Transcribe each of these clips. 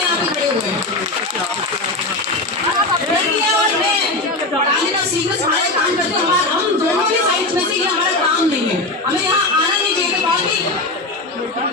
में यहाँ पे खड़े हुए हैं। और मैं पढ़ाने का सीखना हमारे काम करते हैं, हम दोनों ही साइड में से ये हमारा काम नहीं है। हमें यहाँ आना नहीं चाहिए। बहुत ही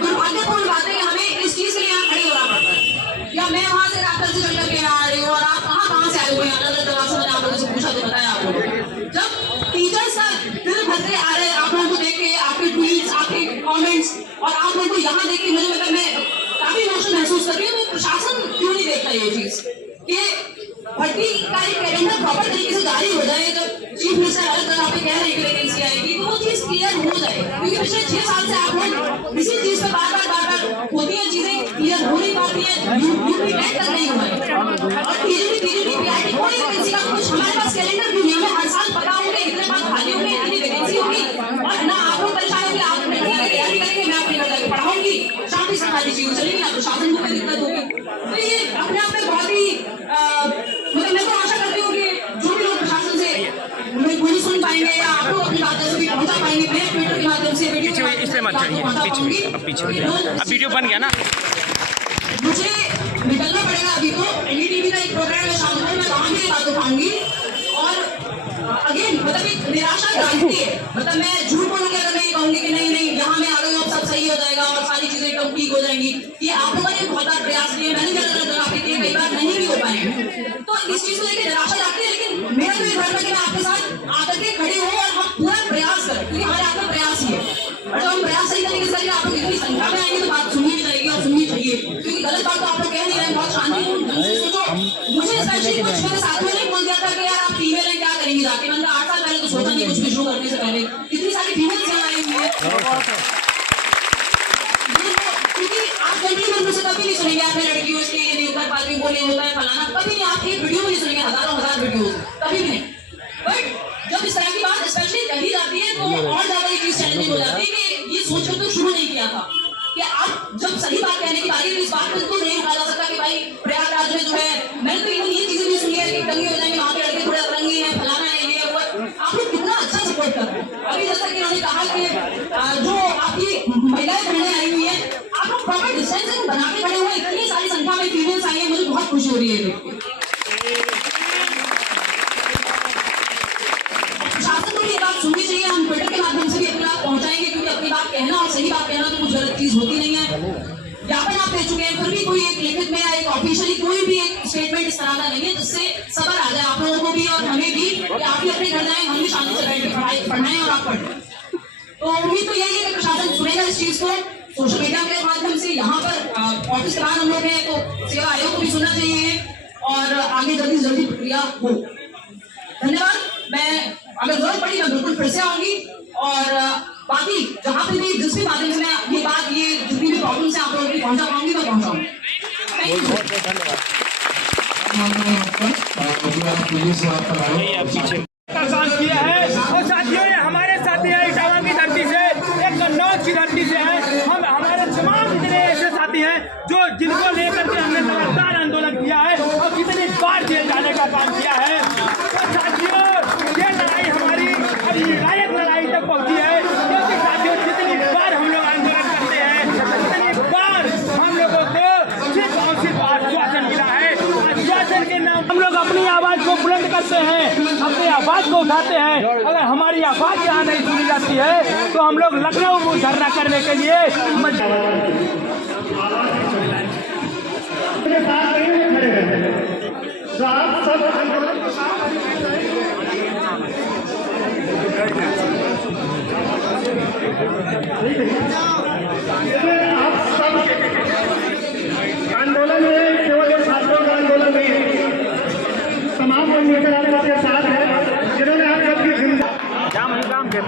दुर्भाग्यपूर्ण बात है कि हमें इस चीज के लिए यहाँ खड़े होना पड़ता है। या मैं वहां से रास्ते से चल करके आ रही हूँ और आप कहाँ से आए हुए हैं, अलग अलग जगह से मैंने आप लोगों से पूछा तो बताया आप लोगों। जब टीचर्स का दिल भरते आ रहे हैं आप लोगों को देख के, आपके ट्वीट्स, आपके कमेंट्स, और आप लोगों को यहाँ देख के मुझे मतलब मैं काफी इमोशन महसूस कर रही हूँ। प्रशासन क्यों नहीं देखता ये चीज कि भर्ती का एक कैलेंडर प्रॉपर तरीके से जारी हो जाए। जब चीफ मिनिस्टर अलग तरह पे कह रहे हैं कि वैकेंसी आएगी तो वो चीज क्लियर हो जाए, क्योंकि पिछले 6 साल से आप लोग इसी चीज पे बार बार होती है, चीजें क्लियर हो नहीं पाती है, यूपी नेट तक नहीं हुआ है। और टीजीटी पीआरटी कोई वैकेंसी का कुछ हमारे पास कैलेंडर भी नहीं। हमें हर साल पता होंगे इतने बार खाली होंगे, इतनी वैकेंसी होगी, और ना आप लोग परेशान होंगे, आप तैयारी करेंगे, मैं अपनी जाकर पढ़ाऊंगी, शांति से हमारी चीजें चलेंगी, ना प्रशासन को कोई दिक्कत होगी। तो ये अपने आप में बहुत ही मतलब मैं तो आशा करती हूँ कि जो भी लोग प्रशासन से नहीं सुन पाएंगे या आप लोग अपनी बातें भी पहुंचा पाएंगे, मैं ट्विटर के माध्यम से वीडियो इसलिए मत चाहिए पीछे अब वीडियो बन गया ना, मुझे निकलना पड़ेगा अभी। तो एनडीटीवी का एक प्रोग्राम है शाम को, मैं वहां भी बात उठाऊंगी। और अगेन मतलब एक निराशा जानती है, मतलब मैं झूठ बोलूंगी अगर मैं ये कहूंगी कि नहीं यहाँ मैं आ गई हूँ, सब सही हो जाएगा और सारी चीजें एकदम ठीक हो जाएंगी। ये आप लोगों ने बहुत बार प्रयास किए, मैंने भी अलग जगह पे किए, कई बार नहीं भी हो पाए। तो इस चीज को लेकर निराशा जाती है, लेकिन मेरा तो ये घर में कि मैं आपके साथ आकर के खड़ी हूँ और हम पूरा प्रयास करें, क्योंकि हमारे आपका प्रयास ही है। और जब हम प्रयास सही तरीके से करेंगे, आप लोग इतनी संख्या में आएंगे तो बात सुननी भी जाएगी और सुननी चाहिए, क्योंकि गलत बात तो आप लोग कह नहीं रहे, बहुत शांतिपूर्ण ढंग से सोचो। मुझे स्पेशली कुछ मेरे साथियों ने बोल दिया था कि यार आप फीमेल हैं, क्या करेंगे जाके। मैंने 8 साल पहले तो सोचा नहीं कुछ भी शुरू करने से पहले, इतनी सारी फीमेल्स यहाँ आई हुई है। क्योंकि आप जेंटलमैन से कभी नहीं सुनेंगे, आप लड़कियों से ये नहीं होता है, पार्किंग को नहीं होता है, फलाना, कभी नहीं। आप एक वीडियो में नहीं सुनेंगे, हजारों हजार वीडियोस, कभी भी नहीं। बट जब इस तरह की बात स्पेशली कही जाती है तो और ज्यादा ये चीज चैलेंजिंग हो जाती है कि ये सोचकर तो शुरू नहीं किया था कि आप जब सही बात कहने की बारी तो इस बात को बिल्कुल नहीं उठाया जा सकता कि भाई प्रयागराज में जो है, मैंने तो ये चीजें भी सुनी है कि दंगे हो जाएंगे, वहां पे लड़के थोड़े अतरंगी हैं, फलाना है, ये वो। आप लोग कितना अच्छा सपोर्ट कर रहे हैं। अभी जैसा कि उन्होंने कहा कि जो आपकी महिलाएं पढ़ने आई हुई है, आप लोग प्रॉपर डिस्टेंसिंग बना के खड़े हुए, इतनी सारी संख्या में फीमेल्स आई है, मुझे बहुत खुशी हो रही है। प्रशासन को ये बात सुननी चाहिए, हम ट्विटर के माध्यम से भी अपनी बात पहुंचाएंगे, क्योंकि अपनी बात कहना और सही बात कहना तो कुछ गलत चीज होती नहीं है। ज्ञापन आप दे चुके हैं, फिर भी कोई एक लिखित में या एक ऑफिशियली कोई भी एक स्टेटमेंट इस तरह का नहीं है जिससे सबर आ जाए आप लोगों को भी और हमें भी कि आप भी अपने घर जाएं, हम भी शांति से बैठ के पढ़ाएं और आप पढ़ें। तो उम्मीद तो यही है कि प्रशासन सुनेगा इस चीज को। सोशल मीडिया के माध्यम से यहाँ पर ऑफिस के बाहर हम लोग हैं, तो सेवा आयोग को भी सुनना चाहिए और आगे जल्दी से जल्दी प्रक्रिया हो। धन्यवाद। मैं अगर जरूरत पड़ी मैं बिल्कुल फिर से आऊंगी, और बाकी जहाँ पे भी जिस भी माध्यम से मैं ये बात, ये जितनी भी प्रॉब्लम से आप लोगों को पहुंचा पाऊंगी मैं पहुंचाऊंगी। काम किया है और साथियों ने हमारे साथी है इटावा की धरती से, एक कन्नौज की धरती से है। हम हमारे तमाम इतने ऐसे साथी हैं जो जिनको लेकर के हमने लगातार आंदोलन किया है और कितनी बार जेल जाने का काम किया है। तो साथियों ये लड़ाई हमारी अब निर्णायक लड़ाई तक पहुंची है, क्योंकि साथियों जितनी बार हम लोग आंदोलन करते हैं उतनी बार हम लोगों को सिर्फ और सिर्फ आश्वासन मिला है। आश्वासन के नाम हम लोग अपनी आवाज को बुलंद करते हैं, अपनी आवाज को उठाते हैं। अगर हमारी आवाज यहाँ नहीं सुनी जाती है तो हम लोग लखनऊ में धरना करने के लिए तो आप सब आंदोलन में केवल छात्रों का आंदोलन नहीं है, तमाम लोग मिलकर आपके साथ है जिन्होंने आप सबकी काम के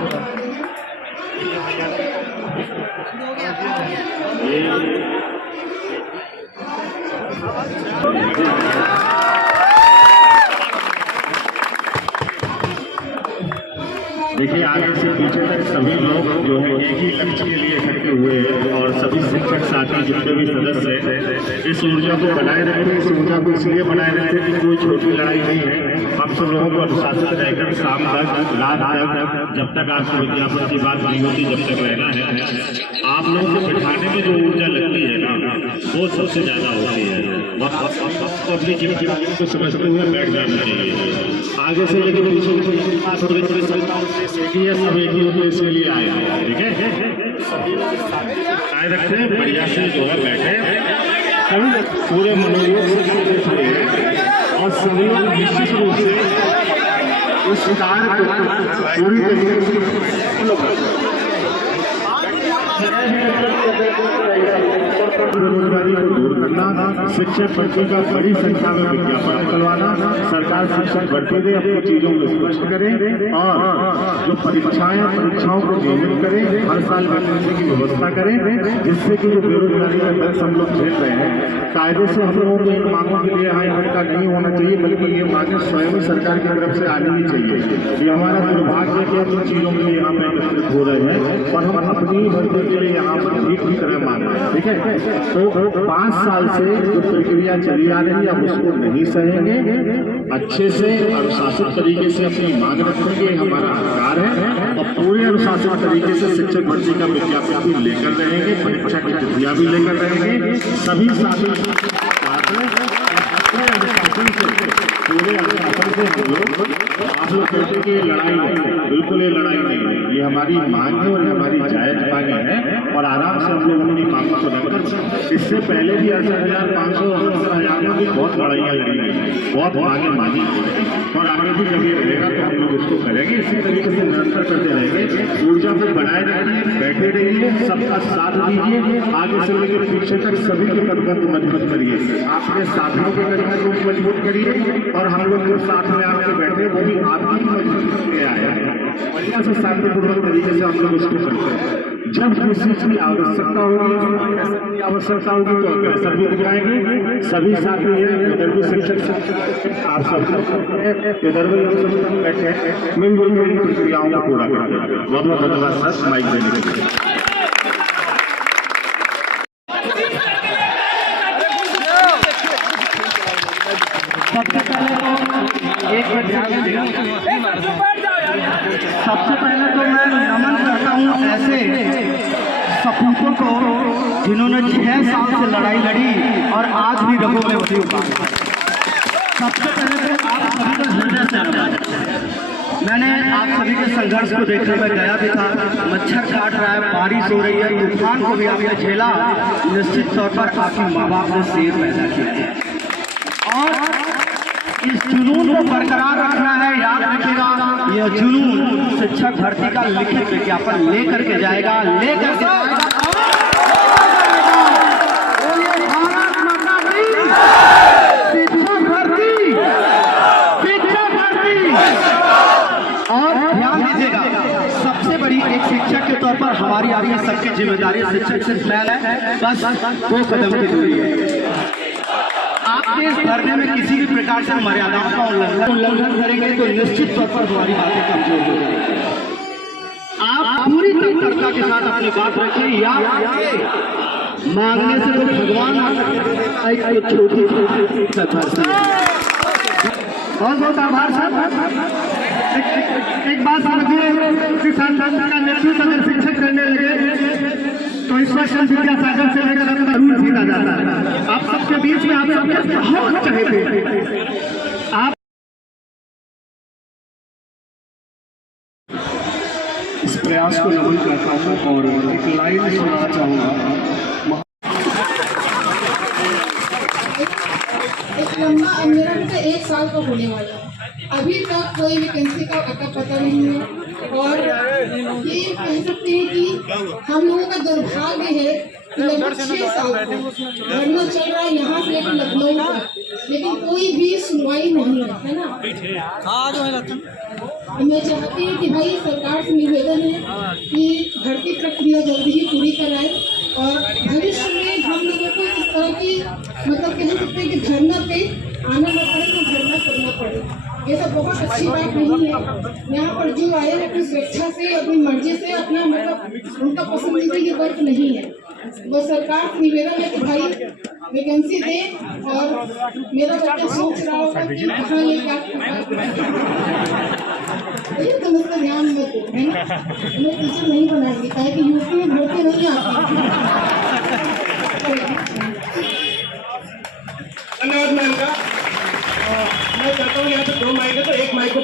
देखिए आगे से पीछे तक सभी लोग जो है एक ही लक्ष्य के लिए इकट्ठे हुए हैं और सभी शिक्षक साथी जितने भी सदस्य हैं इस ऊर्जा को बनाए रखें। इस ऊर्जा को इसलिए बनाए रखें कि कोई छोटी लड़ाई नहीं है। हम सब लोगों को अनुशासित रहकर शाम तक रात तक जब तक आपको विज्ञापन की बात नहीं होती जब तक रहना है। आप लोगों को बिठाने में जो ऊर्जा लगती है ना वो सबसे ज्यादा होती है। पब्लिक को समझते हुए बैठ जाना चाहिए। आगे से लेकर पीछे सब एक ही उद्देश्य के लिए आए हैं, ठीक है। आए रखते हैं बढ़िया से जो है बैठे सभी पूरे मनोयोग से और सभी लोग निश्चित रूप से इस कार्य को पूरी तरीके से बेरोजगारी को दूर करना, शिक्षक भर्ती का बड़ी संख्या में विज्ञापन निकलवाना, सरकार शिक्षक भर्ती दे, अपनी चीजों को स्पष्ट करे और जो परीक्षाओं को नियमित करे, हर साल वैकेंसी की व्यवस्था करें, जिससे कि जो बेरोजगारी का दर्द हम लोग झेल रहे हैं कायदे से हम लोगों को इन मांगों के लिए हाई का नहीं होना चाहिए, बल्कि ये मांगे स्वयं सरकार की तरफ से आनी ही चाहिए। ये हमारा दुर्भाग्य है कि हम इन चीजों के लिए यहाँ पे एकत्रित हो रहे हैं और हम अपनी भर्ती के लिए यहाँ पर ठीक की तरह मांग रहे हैं, ठीक है। तो 5 साल से जो प्रक्रिया चली आ रही है हम उसको नहीं सहेंगे, अच्छे से अनुशासित तरीके से अपनी मांग रखेंगे, हमारा अधिकार है और पूरे अनुशासित तरीके से शिक्षक भर्ती का विज्ञापन भी लेकर रहेंगे, परीक्षा की तिथियां भी लेकर रहेंगे। सभी साथी पूरे अनुशासन से आप लोग कहते कि लड़ाई है, बिल्कुल ये लड़ाई नहीं है, ये हमारी मांग है और हमारी जायज मांगे हैं और आराम से हम लोग अपनी मांगों को रखकर इससे पहले भी 68,500 70,000 में भी बहुत लड़ाइयाँ लड़ी गई, बहुत मांगे मांगी और आगे भी जब ये रहेगा तो हम लोग उसको करेंगे। इसी तरीके से निरंतर करते रहेंगे, ऊर्जा को बनाए रखिए, बैठे रहिए, सबका साथ दीजिए, आगे से लेकर पीछे तक सभी के कदमों को मजबूत करिए, आपके साथियों के कदमों को मजबूत करिए और हम लोग जो साथ में आपके बैठे वो भी आपकी मजबूत में आया है। बढ़िया से शांतिपूर्वक तरीके से हम लोग उसको करते हैं। जब किसी चीज की आवश्यकता होगी तो अग्रसर भी दिखाएंगे, सभी साथी हैं, इधर भी शिक्षक आप सब इधर भी बैठे हैं, मिलजुल मेरी प्रक्रियाओं को पूरा करते हैं। बहुत बहुत धन्यवाद सर माइक देने के लिए। सबसे पहले तो मैं नमन करता हूँ ऐसे सपूतों को जिन्होंने 6 साल से लड़ाई लड़ी और आज भी रगों में बसी हुआ। सबसे पहले तो आप सभी को हृदय से मैंने आप सभी के संघर्ष को देखने में गया भी था। मच्छर काट रहा है, बारिश हो रही है, तूफान को भी आपने झेला। निश्चित तौर पर आपके माँ बाप ने शेर पैदा किया और इस जुनून को बरकरार रखना है। याद रखिएगा, यह जुनून शिक्षक भर्ती का लिखित विज्ञापन लेकर के जाएगा, लेकर के जाएगा। शिक्षक भर्ती, शिक्षक भर्ती। और ध्यान दीजिएगा, सबसे बड़ी एक शिक्षक के तौर पर हमारी आपकी सबकी जिम्मेदारी शिक्षक से पहले है बस 2 कदम की दूरी है। आपके इस धरने में किसी भी प्रकार से मर्यादाओं का उल्लंघन करेंगे तो निश्चित तौर पर हमारी बातें कमजोर हो जाएंगी। आप पूरी तत्परता के साथ अपनी बात रखिए। याद मांगने से तो भगवान आ सकते, एक छोटी बहुत बहुत आभार सर। एक बात समझिए कि संस्थान का नेतृत्व अगर शिक्षक करने लगे तो इंस्पेक्शन विद्यासागर से लेकर अपना रूल सीधा जाता है। आप सबके बीच में आप सबके बहुत चाहते आप इस प्रयास को नमन करता हूँ और एक लाइन सुनाना चाहूँगा। मेरा बेटा 1 साल का होने वाला है, अभी तक कोई वैकेंसी का पता नहीं है और ये कह सकते हैं कि हम लोगों का दुर्भाग्य है कि लगभग 6 साल धरना चल रहा है यहाँ से लेकर लखनऊ तक, लेकिन कोई भी सुनवाई नहीं है ना। मैं चाहती हूँ कि भाई सरकार से निवेदन है कि भर्ती प्रक्रिया जल्दी ही पूरी कराए और भविष्य में हम लोगों को इस तरह की मतलब कह सकते हैं कि धरना पे आना न पड़े तो धरना करना पड़े। ये सब बहुत अच्छी बात नहीं है। यहाँ पर जो आए हैं अपनी स्वेच्छा से अपनी मर्जी से अपना मतलब उनका पसंदीदा ये वर्ग नहीं है। बस सरकार से निवेदन है कि भाई वैकेंसी दें और मेरा बच्चा सोच रहा होगा कि कहाँ ये क्या ये तो मतलब ध्यान मत दो है ना। मैं टीचर नहीं बनाएंगे ताकि यूपी में भर्ती नहीं आती। धन्यवाद मैम का। मैं चाहता हूँ यहाँ पे 2 माइक है तो एक